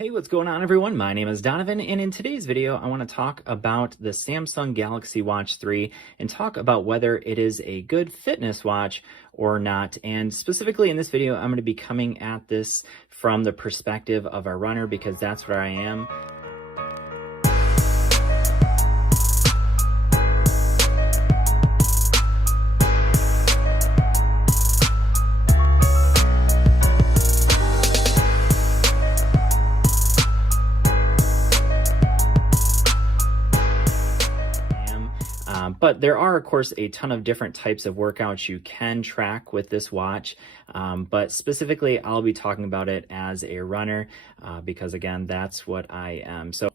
Hey, what's going on everyone? My name is Donovan, and in today's video, I want to talk about the Samsung Galaxy Watch 3 and talk about whether it is a good fitness watch or not. And specifically in this video, I'm going to be coming at this from the perspective of a runner because that's where I am. But there are, of course, a ton of different types of workouts you can track with this watch. But specifically, I'll be talking about it as a runner because, again, that's what I am. So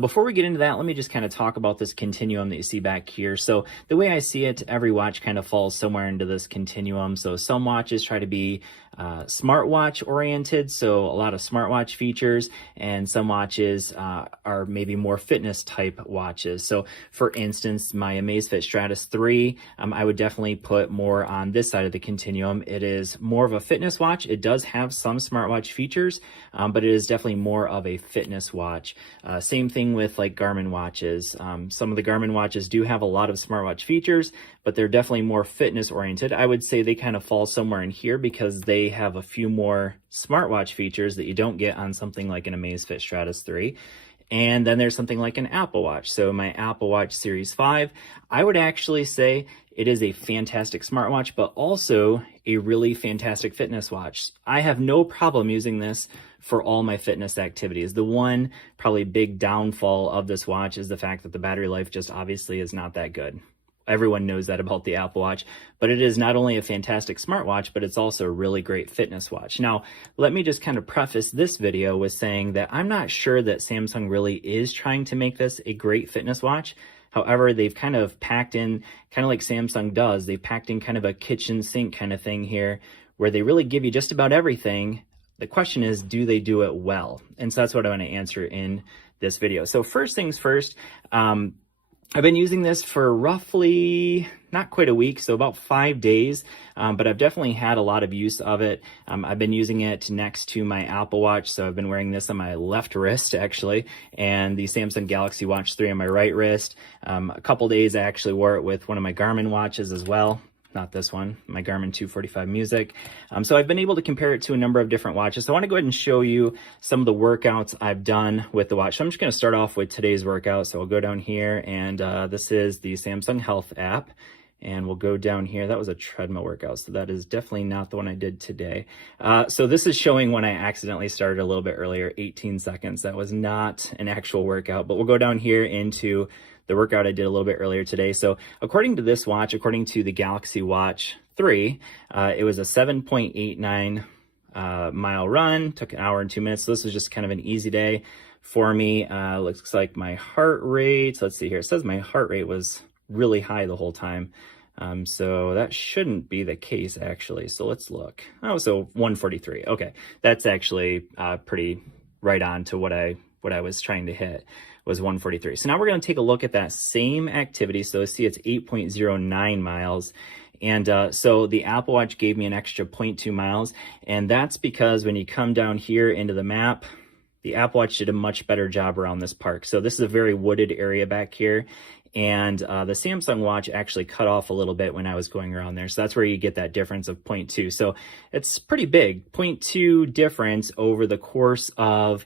before we get into that, let me just kind of talk about this continuum that you see back here. So the way I see it, every watch kind of falls somewhere into this continuum. So some watches try to be smartwatch oriented, so a lot of smartwatch features, and some watches are maybe more fitness type watches. So for instance, my Amazfit Stratus 3, I would definitely put more on this side of the continuum. It is more of a fitness watch. It does have some smartwatch features, but it is definitely more of a fitness watch. Same thing with like Garmin watches. Some of the Garmin watches do have a lot of smartwatch features, but they're definitely more fitness oriented. I would say they kind of fall somewhere in here because they have a few more smartwatch features that you don't get on something like an Amazfit Stratus 3. And then there's something like an Apple Watch. So my Apple Watch Series 5, I would actually say it is a fantastic smartwatch, but also a really fantastic fitness watch. I have no problem using this for all my fitness activities. The one probably big downfall of this watch is the fact that the battery life just obviously is not that good. Everyone knows that about the Apple Watch, but it is not only a fantastic smartwatch, but it's also a really great fitness watch. Now, let me just kind of preface this video with saying that I'm not sure that Samsung really is trying to make this a great fitness watch. However, they've kind of packed in, kind of like Samsung does, they've packed in kind of a kitchen sink kind of thing here, where they really give you just about everything. The question is, do they do it well? And so that's what I want to answer in this video. So first things first, I've been using this for roughly not quite a week, so about 5 days, but I've definitely had a lot of use of it. I've been using it next to my Apple Watch, so I've been wearing this on my left wrist actually, and the Samsung Galaxy Watch 3 on my right wrist. A couple days I actually wore it with one of my Garmin watches as well. Not this one, my Garmin 245 Music. So I've been able to compare it to a number of different watches. So I want to go ahead and show you some of the workouts I've done with the watch. So I'm just going to start off with today's workout. So I'll go down here, and this is the Samsung Health app. And we'll go down here. That was a treadmill workout, so that is definitely not the one I did today. So this is showing when I accidentally started a little bit earlier, 18 seconds. That was not an actual workout, but we'll go down here into the workout I did a little bit earlier today. So according to this watch, according to the Galaxy Watch 3, it was a 7.89 mile run, took an hour and 2 minutes. So this was just kind of an easy day for me. Looks like my heart rate, let's see here. It says my heart rate was really high the whole time. So that shouldn't be the case actually. So let's look. Oh, so 143. Okay. That's actually pretty right on to what I was trying to hit. Was 143. So now we're going to take a look at that same activity. So see, it's 8.09 miles. And so the Apple Watch gave me an extra 0.2 miles. And that's because when you come down here into the map, the Apple Watch did a much better job around this park. So this is a very wooded area back here. And the Samsung watch actually cut off a little bit when I was going around there. So that's where you get that difference of 0.2. So it's pretty big, 0.2 difference over the course of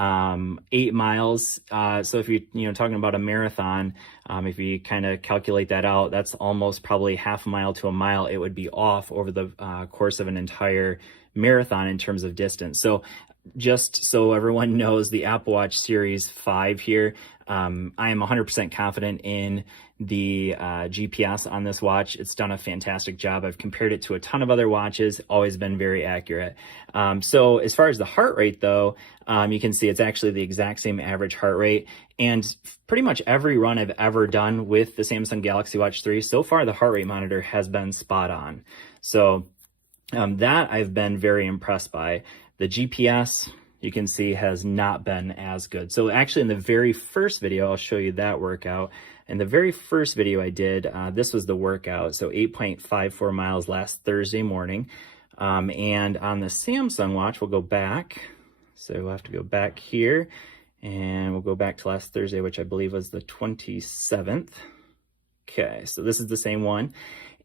8 miles. So if you're talking about a marathon, if you kind of calculate that out, that's almost probably half a mile to a mile. It would be off over the course of an entire marathon in terms of distance. So just so everyone knows, the Apple Watch Series 5 here, I am 100% confident in the GPS on this watch. It's done a fantastic job. I've compared it to a ton of other watches, always been very accurate. So as far as the heart rate though, you can see it's actually the exact same average heart rate. And pretty much every run I've ever done with the Samsung Galaxy Watch 3, so far the heart rate monitor has been spot on. So that I've been very impressed by. The GPS, you can see, has not been as good. So actually in the very first video, I'll show you that workout. In the very first video I did, this was the workout. So 8.54 miles last Thursday morning. And on the Samsung watch, we'll go back. So we'll have to go back here, and we'll go back to last Thursday, which I believe was the 27th. Okay, so this is the same one.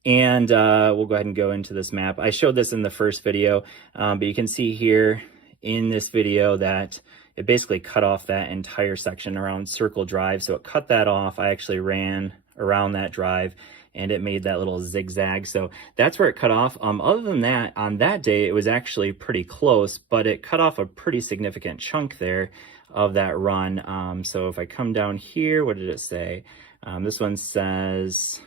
And we'll go ahead and go into this map. I showed this in the first video, but you can see here in this video that it basically cut off that entire section around Circle Drive. So it cut that off. I actually ran around that drive, and it made that little zigzag. So that's where it cut off. Other than that, on that day, it was actually pretty close, but it cut off a pretty significant chunk there of that run. So if I come down here, what did it say? This one says,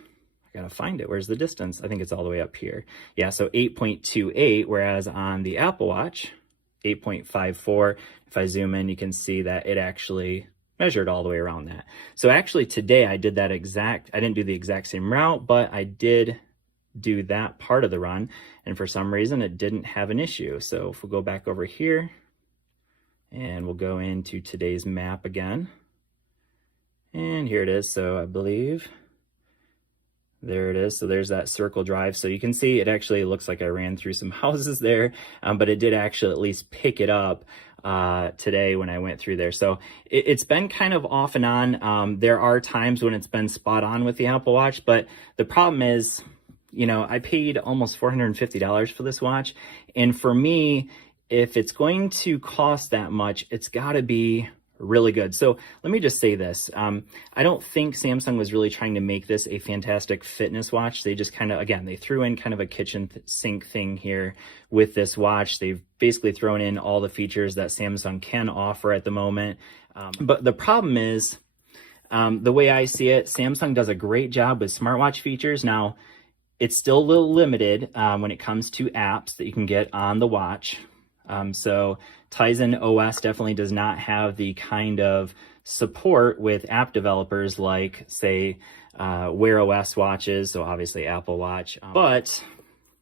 I gotta find it. Where's the distance? I think it's all the way up here. Yeah, so 8.28, whereas on the Apple Watch, 8.54. If I zoom in, you can see that it actually measured all the way around that. So actually today I did that I didn't do the exact same route, but I did do that part of the run, and for some reason it didn't have an issue. So if we'll go back over here, and we'll go into today's map again, and here it is. So I believe there it is. So there's that Circle Drive. So you can see it actually looks like I ran through some houses there, but it did actually at least pick it up today when I went through there. So it's been kind of off and on. There are times when it's been spot on with the Apple Watch, but the problem is, you know, I paid almost $450 for this watch. And for me, if it's going to cost that much, it's gotta be really good. So let me just say this. I don't think Samsung was really trying to make this a fantastic fitness watch. They just kind of, again, they threw in kind of a kitchen sink thing here with this watch. They've basically thrown in all the features that Samsung can offer at the moment. But the problem is, the way I see it, Samsung does a great job with smartwatch features. Now, it's still a little limited when it comes to apps that you can get on the watch. So Tizen OS definitely does not have the kind of support with app developers like, say, Wear OS watches, so obviously Apple Watch. But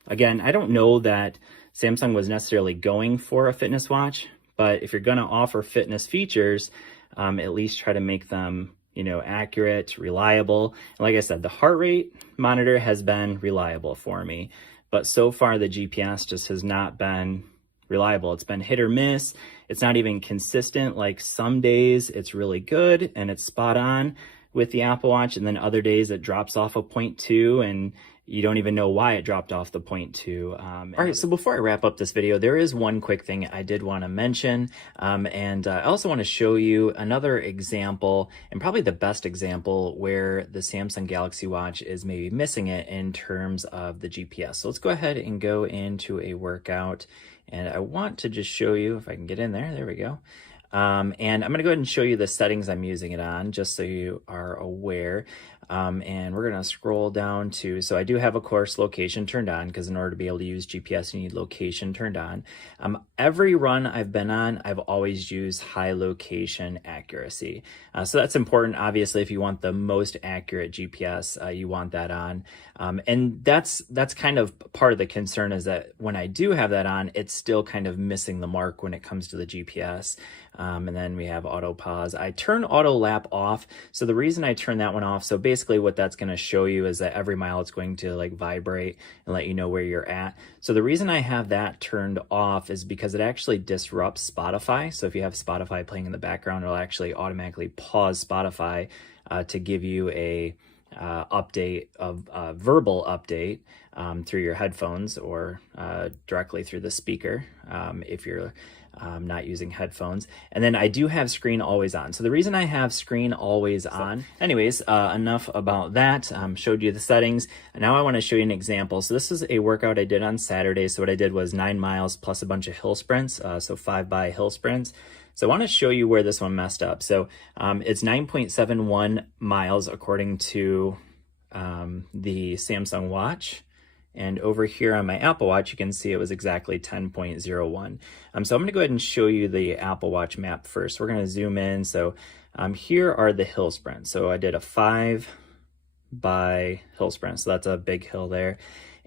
again, I don't know that Samsung was necessarily going for a fitness watch, but if you're going to offer fitness features, at least try to make them, you know, accurate, reliable. And like I said, the heart rate monitor has been reliable for me, but so far the GPS just has not been reliable. It's been hit or miss. It's not even consistent. Like some days it's really good and it's spot on with the Apple Watch, and then other days it drops off a 0.2 and you don't even know why it dropped off the 0.2. All right, so before I wrap up this video, there is one quick thing I did want to mention, and I also want to show you another example, and probably the best example, where the Samsung Galaxy Watch is maybe missing it in terms of the GPS. So let's go ahead and go into a workout, and I want to just show you, if I can get in there, there we go. And I'm going to go ahead and show you the settings I'm using it on, just so you are aware. And we're going to scroll down to, so I do have, of course, location turned on, because in order to be able to use GPS, you need location turned on. Every run I've been on, I've always used high location accuracy. So that's important. Obviously, if you want the most accurate GPS, you want that on. And that's kind of part of the concern, is that when I do have that on, it's still kind of missing the mark when it comes to the GPS. And then we have auto pause. I turn auto lap off. So the reason I turn that one off, so basically what that's going to show you is that every mile it's going to like vibrate and let you know where you're at. So the reason I have that turned off is because it actually disrupts Spotify. So if you have Spotify playing in the background, it'll actually automatically pause Spotify to give you a update of verbal update through your headphones, or directly through the speaker if you're not using headphones. And then I do have screen always on. So the reason I have screen always on, anyways, enough about that. Showed you the settings. And now I want to show you an example. So this is a workout I did on Saturday. So what I did was 9 miles plus a bunch of hill sprints. So 5 hill sprints. So I want to show you where this one messed up. So it's 9.71 miles according to the Samsung Watch. And over here on my Apple Watch, you can see it was exactly 10.01. So I'm going to go ahead and show you the Apple Watch map first. We're going to zoom in. So here are the hill sprints. So I did a 5 hill sprint. So that's a big hill there.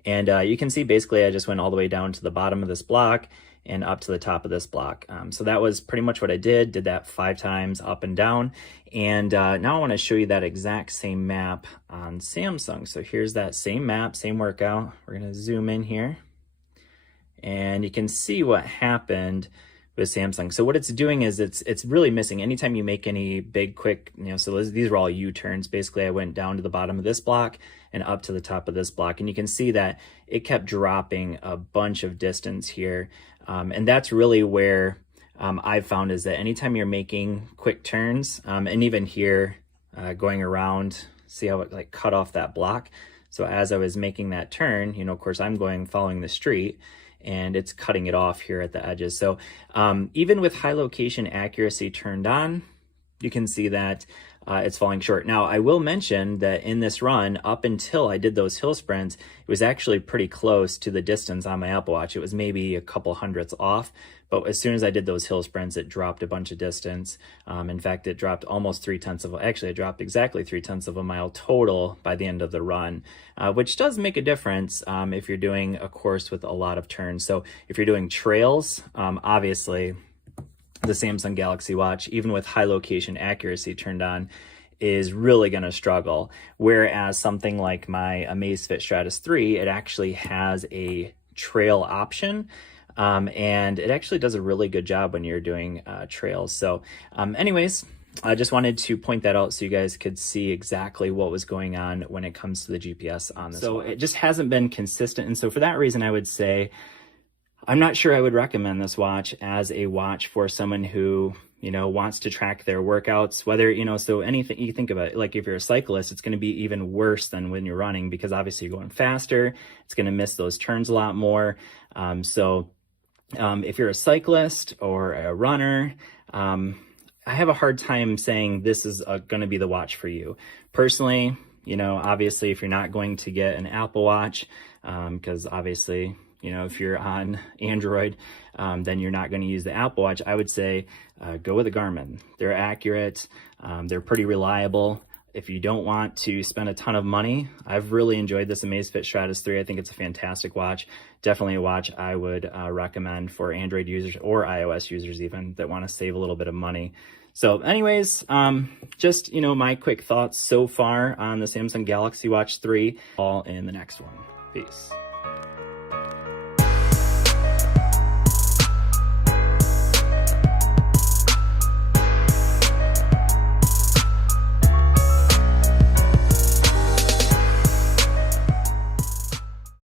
And you can see basically I just went all the way down to the bottom of this block and up to the top of this block. So that was pretty much what I did that 5 times up and down. And now I want to show you that exact same map on Samsung. So here's that same map, same workout. We're going to zoom in here. And you can see what happened with Samsung. So what it's doing is it's really missing. Anytime you make any big, quick, so these were all U-turns. Basically, I went down to the bottom of this block and up to the top of this block. And you can see that it kept dropping a bunch of distance here. And that's really where I've found is that anytime you're making quick turns, and even here going around, see how it like cut off that block. So as I was making that turn, of course I'm following the street, and it's cutting it off here at the edges. So even with high location accuracy turned on, you can see that it's falling short. Now, I will mention that in this run, up until I did those hill sprints, it was actually pretty close to the distance on my Apple Watch. It was maybe a couple hundredths off, but as soon as I did those hill sprints, it dropped a bunch of distance. In fact, it dropped almost 0.3, actually it dropped exactly 0.3 of a mile total by the end of the run, which does make a difference if you're doing a course with a lot of turns. So if you're doing trails, obviously, the Samsung Galaxy Watch, even with high location accuracy turned on, is really going to struggle. Whereas something like my Amazfit Stratus 3, it actually has a trail option. And it actually does a really good job when you're doing trails. So anyways, I just wanted to point that out so you guys could see exactly what was going on when it comes to the GPS on this. So it just hasn't been consistent. And so for that reason, I would say, I'm not sure I would recommend this watch as a watch for someone who, wants to track their workouts, whether, so anything you think about it, like if you're a cyclist, it's going to be even worse than when you're running, because obviously you're going faster. It's going to miss those turns a lot more. If you're a cyclist or a runner, I have a hard time saying this is going to be the watch for you. Personally, obviously if you're not going to get an Apple Watch, because obviously, if you're on Android, then you're not going to use the Apple Watch. I would say go with a Garmin. They're accurate. They're pretty reliable. If you don't want to spend a ton of money, I've really enjoyed this Amazfit Stratus 3. I think it's a fantastic watch. Definitely a watch I would recommend for Android users or iOS users even that want to save a little bit of money. So anyways, just, my quick thoughts so far on the Samsung Galaxy Watch 3, all in the next one. Peace.